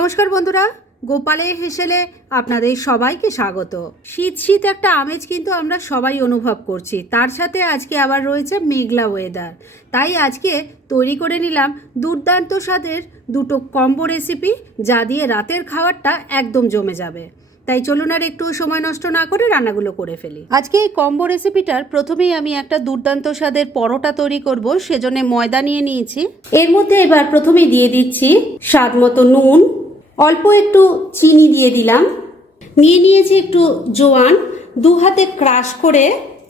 নমস্কার বন্ধুরা গোপালের হেসেলে আপনাদের সবাইকে স্বাগত। শীত শীত একটা আমেজ কিন্তু আমরা সবাই অনুভব করছি। তার সাথে আজকে আবার রয়েছে মেঘলা ওয়েদার তাই আজকে তৈরি করে নিলাম দুর্দান্ত স্বাদের দুটো কম্বো রেসিপি যা দিয়ে রাতের খাবারটা একদম জমে যাবে। তাই চলুন আর একটু সময় নষ্ট না করে রান্নাগুলো করে ফেলি। আজকে এই কম্বো রেসিপিটার প্রথমেই আমি একটা দুর্দান্ত স্বাদের পরোটা তৈরি করব, সেজন্য ময়দা নিয়ে নিয়েছি। এর মধ্যে এবার প্রথমেই দিয়ে দিচ্ছি স্বাদ মতো নুন অল্প একটু চিনি দিয়ে দিলাম। নিয়ে নিয়েছি একটু জোয়ান। দু হাতে ক্রাশ করে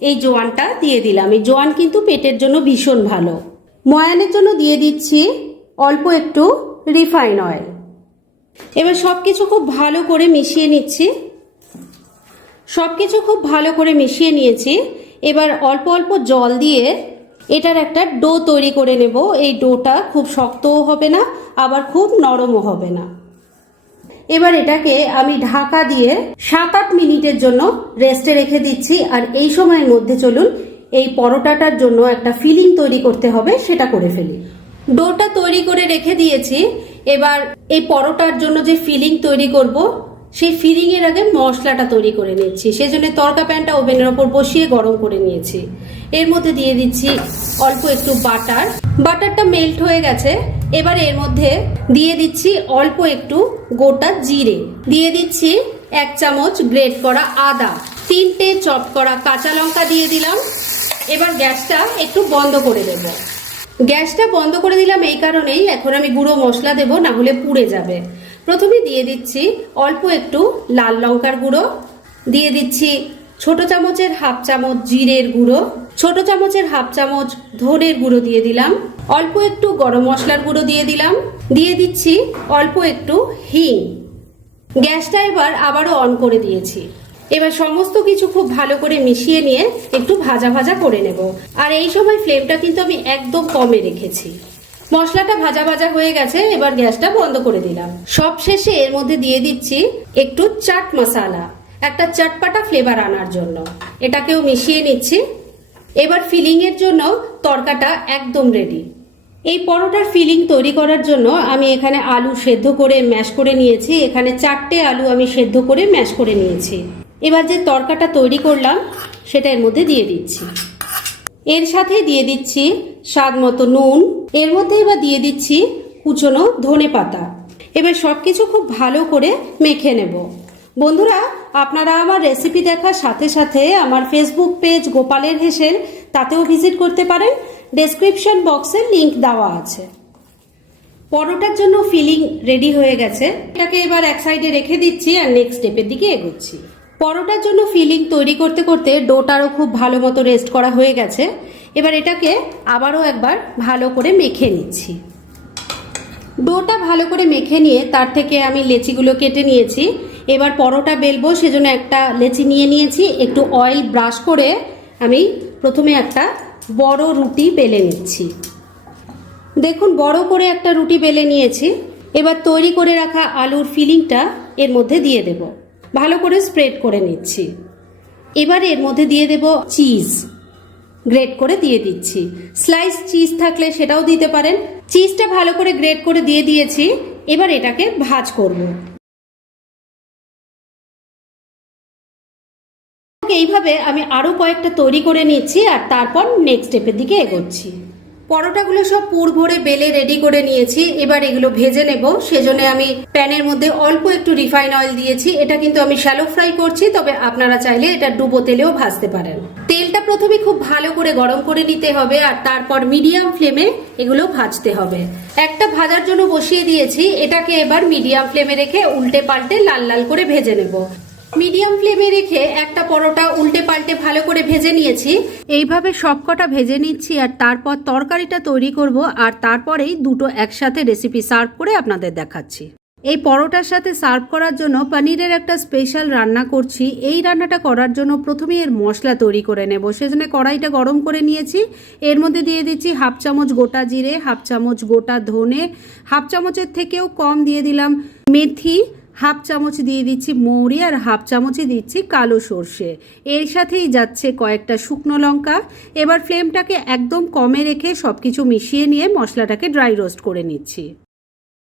এই জোয়ানটা দিয়ে দিলাম। এই জোয়ান কিন্তু পেটের জন্য ভীষণ ভালো। ময়ানের জন্য দিয়ে দিচ্ছি অল্প একটু রিফাইন অয়েল। এবার সব কিছু খুব ভালো করে মিশিয়ে নিচ্ছি। সব কিছু খুব ভালো করে মিশিয়ে নিয়েছি। এবার অল্প অল্প জল দিয়ে এটার একটা ডো তৈরি করে নেব। এই ডোটা খুব শক্তও হবে না, আবার খুব নরমও হবে না। এবার এটাকে আমি ঢাকা দিয়ে সাত আট মিনিটের জন্য রেস্টে রেখে দিচ্ছি। আর এই সময়ের মধ্যে চলুন, এই পরোটাটার জন্য একটা ফিলিং তৈরি করতে হবে, সেটা করে ফেলি। ডোটা তৈরি করে রেখে দিয়েছি। এবার এই পরোটার জন্য যে ফিলিং তৈরি করব, সেই ফিলিং এর আগে মশলাটা তৈরি করে নিচ্ছি। সেজন্য তরকা প্যানটা ওভেনের ওপর বসিয়ে গরম করে নিয়েছি। এর মধ্যে দিয়ে দিচ্ছি অল্প একটু বাটার। বাটারটা মেল্ট হয়ে গেছে। এবার এর মধ্যে দিয়ে দিচ্ছি অল্প একটু গোটা জিরে। দিয়ে দিচ্ছি এক চামচ গ্রেট করা আদা, তিনটে চপ করা কাঁচা লঙ্কা দিয়ে দিলাম। এবার গ্যাসটা একটু বন্ধ করে দেব। গ্যাসটা বন্ধ করে দিলাম এই কারণেই এখন আমি গুঁড়ো মশলা দেব, না হলে পুড়ে যাবে। প্রথমে দিয়ে দিচ্ছি অল্প একটু লাল লঙ্কার গুঁড়ো। দিয়ে দিচ্ছি ছোট চামচের হাফ চামচ জিরের গুঁড়ো, ছোট চামচের হাফ চামচ ধনের গুঁড়ো দিয়ে দিলাম। অল্প একটু গরম মশলার গুঁড়ো দিয়ে দিলাম। দিয়ে দিচ্ছি অল্প একটু হিং। গ্যাসটা এবার আবারও অন করে দিয়েছি। এবার সমস্ত কিছু খুব ভালো করে মিশিয়ে নিয়ে একটু ভাজা ভাজা করে নেব। আর এই সময় ফ্লেমটা কিন্তু আমি একদম কমে রেখেছি। মশলাটা ভাজা ভাজা হয়ে গেছে, এবার গ্যাসটা বন্ধ করে দিলাম। সব শেষে এর মধ্যে দিয়ে দিচ্ছি একটু চাট মশালা। একটা চটপাটা ফ্লেভার আনার জন্য। এটাকেও মিশিয়ে নিচ্ছি। এবার ফিলিং এর জন্য তরকাটা একদম রেডি এই পরোটার ফিলিং তৈরি করার জন্য আমি এখানে আলু সেদ্ধ করে ম্যাশ করে নিয়েছি। এখানে চারটে আলু আমি সেদ্ধ করে ম্যাশ করে নিয়েছি। এবার যে তরকাটা তৈরি করলাম, সেটা এর মধ্যে দিয়ে দিচ্ছি। এর সাথে দিয়ে দিচ্ছি স্বাদ মতো নুন। এর মধ্যে এবার দিয়ে দিচ্ছি কুচনো ধনে পাতা এবার সব কিছু খুব ভালো করে মেখে নেব। বন্ধুরা, আপনারা আমার রেসিপি দেখার সাথে সাথে আমার ফেসবুক পেজ গোপালের হেসেল, তাতেও ভিজিট করতে পারেন। ডেসক্রিপশন বক্সে লিংক দেওয়া আছে। পরোটার জন্য ফিলিং রেডি হয়ে গেছে। এটাকে এবার এক সাইডে রেখে দিচ্ছি আর নেক্সট স্টেপের দিকে এগোচ্ছি। পরোটার জন্য ফিলিং তৈরি করতে করতে ডোটারও খুব ভালো মতো রেস্ট করা হয়ে গেছে। এবার এটাকে আবারও একবার ভালো করে মেখে নিচ্ছি। ডোটা ভালো করে মেখে নিয়ে তার থেকে আমি লেচিগুলো কেটে নিয়েছি। এবার পরোটা বেলবো, সেজন্য একটা লেচি নিয়ে নিয়েছি। একটু অয়েল ব্রাশ করে আমি প্রথমে একটা বড় রুটি বেলে নিচ্ছি। দেখুন, বড় করে একটা রুটি বেলে নিয়েছি। এবার তৈরি করে রাখা আলুর ফিলিংটা এর মধ্যে দিয়ে দেব। ভালো করে স্প্রেড করে নিচ্ছি। এবার এর মধ্যে দিয়ে দেব চিজ গ্রেট করে দিয়ে দিচ্ছি। স্লাইস চিজ থাকলে সেটাও দিতে পারেন। চিজটা ভালো করে গ্রেট করে দিয়ে দিয়েছি। এবার এটাকে ভাজ করব। এইভাবে আমি আরও কয়েকটা তৈরি করে নিচ্ছি আর তারপর নেক্সট স্টেপের দিকে এগোচ্ছি। পরোটাগুলো সব পুর ভরে বেলে রেডি করে নিয়েছি। এবার এগুলো ভেজে নেব। সেজন্য আমি প্যানের মধ্যে অল্প একটু রিফাইন অয়েল দিয়েছি। এটা কিন্তু আমি শ্যালো ফ্রাই করছি, তবে আপনারা চাইলে এটা ডুবো তেলেও ভাজতে পারেন। তেলটা প্রথমে খুব ভালো করে গরম করে নিতে হবে আর তারপর মিডিয়াম ফ্লেমে এগুলো ভাজতে হবে। একটা ভাজার জন্য বসিয়ে দিয়েছি। এটাকে এবার মিডিয়াম ফ্লেমে রেখে উল্টে পাল্টে লাল লাল করে ভেজে নেব। মিডিয়াম ফ্লেমে রেখে একটা পরোটা উল্টে পাল্টে ভালো করে ভেজে নিয়েছি। এইভাবে সবকটা ভেজে নিচ্ছি আর তারপর তরকারিটা তৈরি করব আর তারপরেই দুটো একসাথে রেসিপি সার্ভ করে আপনাদের দেখাচ্ছি। এই পরোটার সাথে সার্ভ করার জন্য পনিরের একটা স্পেশাল রান্না করছি। এই রান্নাটা করার জন্য প্রথমে এর মশলা তৈরি করে নেব। সেজন্য কড়াইটা গরম করে নিয়েছি। এর মধ্যে দিয়ে দিচ্ছি হাফ চামচ গোটা জিরে, হাফ চামচ গোটা ধনে, হাফ চামচের থেকেও কম দিয়ে দিলাম মেথি হাফ চামচ দিয়ে দিচ্ছি মৌরি আর হাফ চামচই দিচ্ছি কালো সর্ষে। এর সাথেই যাচ্ছে কয়েকটা শুকনো লঙ্কা। এবার ফ্লেমটাকে একদম কমে রেখে সব কিছু মিশিয়ে নিয়ে মশলাটাকে ড্রাই রোস্ট করে নিচ্ছি।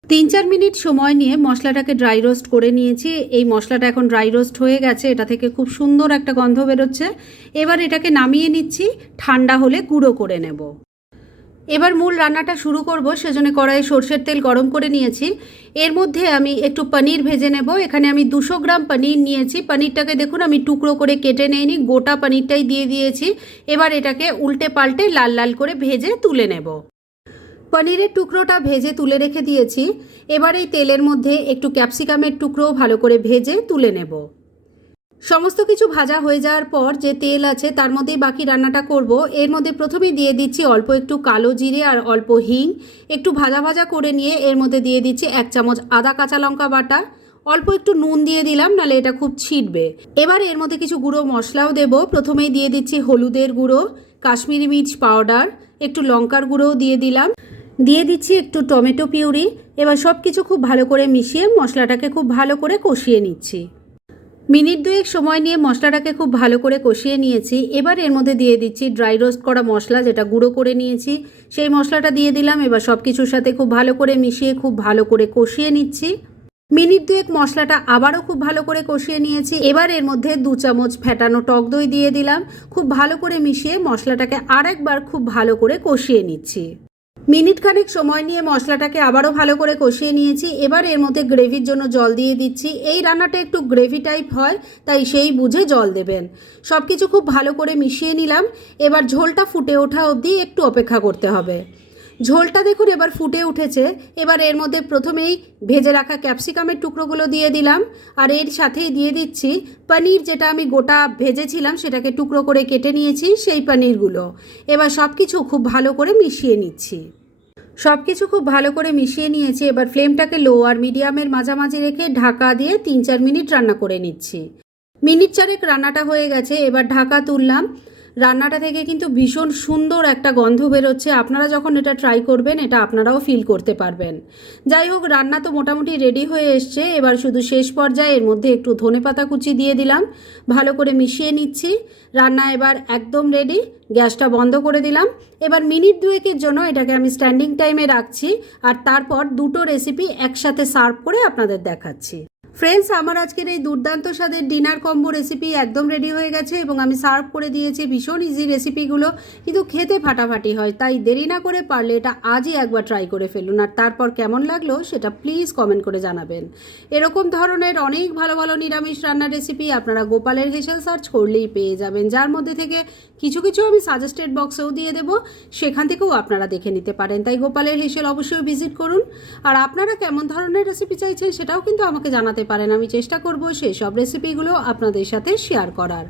তিন চার মিনিট সময় নিয়ে মশলাটাকে ড্রাই রোস্ট করে নিয়েছি। এই মশলাটা এখন ড্রাই রোস্ট হয়ে গেছে। এটা থেকে খুব সুন্দর একটা গন্ধ বেরোচ্ছে। এবার এটাকে নামিয়ে নিচ্ছি। ঠান্ডা হলে গুঁড়ো করে নেব। এবার মূল রান্নাটা শুরু করব, সেজন্য কড়াইয়ে সর্ষের তেল গরম করে নিয়েছি। এর মধ্যে আমি একটু পনির ভেজে নেব। এখানে আমি দুশো গ্রাম পনির নিয়েছি। পনিরটাকে দেখুন, আমি টুকরো করে কেটে নিইনি, গোটা পনিরটাই দিয়ে দিয়েছি। এবার এটাকে উল্টে পাল্টে লাল লাল করে ভেজে তুলে নেব। পনিরের টুকরোটা ভেজে তুলে রেখে দিয়েছি। এবার এই তেলের মধ্যে একটু ক্যাপসিকামের টুকরো ভালো করে ভেজে তুলে নেব। সমস্ত কিছু ভাজা হয়ে যাওয়ার পর যে তেল আছে তার মধ্যেই বাকি রান্নাটা করব। এর মধ্যে প্রথমেই দিয়ে দিচ্ছি অল্প একটু কালো জিরে আর অল্প হিং। একটু ভাজা ভাজা করে নিয়ে এর মধ্যে দিয়ে দিচ্ছি এক চামচ আদা কাঁচা লঙ্কা বাটা। অল্প একটু নুন দিয়ে দিলাম নালে এটা খুব ছিটবে। এবার এর মধ্যে কিছু গুঁড়ো মশলাও দেব। প্রথমেই দিয়ে দিচ্ছি হলুদের গুঁড়ো, কাশ্মীরি মির্চ পাউডার, একটু লঙ্কার গুঁড়োও দিয়ে দিলাম। দিয়ে দিচ্ছি একটু টমেটো পিউরি। এবার সব কিছু খুব ভালো করে মিশিয়ে মশলাটাকে খুব ভালো করে কষিয়ে নিচ্ছি। মিনিট দুয়েক সময় নিয়ে মশলাটাকে খুব ভালো করে কষিয়ে নিয়েছি। এবার এর মধ্যে দিয়ে দিচ্ছি ড্রাই রোস্ট করা মশলা, যেটা গুঁড়ো করে নিয়েছি। সেই মশলাটা দিয়ে দিলাম, এবার সব কিছুর সাথে খুব ভালো করে মিশিয়ে খুব ভালো করে কষিয়ে নিচ্ছি। মিনিট দুয়েক মশলাটা আবারও খুব ভালো করে কষিয়ে নিয়েছি। এবার এর মধ্যে দু চামচ ফেটানো টক দই দিয়ে দিলাম। খুব ভালো করে মিশিয়ে মশলাটাকে আরেকবার খুব ভালো করে কষিয়ে নিচ্ছি। মিনিট খানেক সময় নিয়ে মশলাটাকে আবারও ভালো করে কষিয়ে নিয়েছি। এবার এর মধ্যে গ্রেভির জন্য জল দিয়ে দিচ্ছি। এই রান্নাটা একটু গ্রেভি টাইপ হয়, তাই সেই বুঝে জল দেবেন। সব কিছু খুব ভালো করে মিশিয়ে নিলাম। এবার ঝোলটা ফুটে ওঠা অবধি একটু অপেক্ষা করতে হবে। ঝোলটা দেখুন, এবার ফুটে উঠেছে। এবার এর মধ্যে প্রথমেই ভেজে রাখা ক্যাপসিকামের টুকরোগুলো দিয়ে দিলাম। আর এর সাথেই দিয়ে দিচ্ছি পনির, যেটা আমি গোটা ভেজেছিলাম, সেটাকে টুকরো করে কেটে নিয়েছি সেই পনিরগুলো। এবার সব কিছু খুব ভালো করে মিশিয়ে নিচ্ছি। সব কিছু খুব ভালো করে মিশিয়ে নিয়েছি। এবার ফ্লেমটাকে লো আর মিডিয়ামের মাঝামাঝি রেখে ঢাকা দিয়ে তিন চার মিনিট রান্না করে নিচ্ছি। মিনিট চারেক রান্নাটা হয়ে গেছে। এবার ঢাকা তুললাম। রান্নাটা থেকে কিন্তু ভীষণ সুন্দর একটা গন্ধ বেরোচ্ছে। আপনারা যখন এটা ট্রাই করবেন, এটা আপনারাও ফিল করতে পারবেন। যাই হোক, রান্না তো মোটামুটি রেডি হয়ে এসছে। এবার শুধু শেষ পর্যায়ে এর মধ্যে একটু ধনেপাতা কুচি দিয়ে দিলাম। ভালো করে মিশিয়ে নিচ্ছি। রান্না এবার একদম রেডি গ্যাসটা বন্ধ করে দিলাম। এবার মিনিট দুয়েকের জন্য এটাকে আমি স্ট্যান্ডিং টাইমে রাখছি আর তারপর দুটো রেসিপি একসাথে সার্ভ করে আপনাদের দেখাচ্ছি। ফ্রেন্ডস আমার আজকের এই দুর্দান্ত স্বাদের ডিনার কম্বো রেসিপি একদম রেডি হয়ে গেছে এবং আমি সার্ভ করে দিয়েছি ভীষণ ইজি রেসিপিগুলো কিন্তু খেতে ফাটাফাটি হয়, তাই দেরি না করে পারলে এটা আজই একবার ট্রাই করে ফেলুন। আর তারপর কেমন লাগল সেটা প্লিজ কমেন্ট করে জানাবেন। এরকম ধরনের অনেক ভালো ভালো নিরামিষ রান্নার রেসিপি আপনারা গোপালের হেসেল সার্চ করলেই পেয়ে যাবেন, যার মধ্যে থেকে কিছু কিছু আমি সাজেস্টেড বক্সেও দিয়ে দেব, সেখান থেকেও আপনারা দেখে নিতে পারেন। তাই গোপালের হেসেল অবশ্যই ভিজিট করুন। আর আপনারা কেমন ধরনের রেসিপি চাইছেন সেটাও কিন্তু আমাকে জানাতে পারেন। আমি চেষ্টা করব সেই সব রেসিপিগুলো আপনাদের সাথে শেয়ার করার।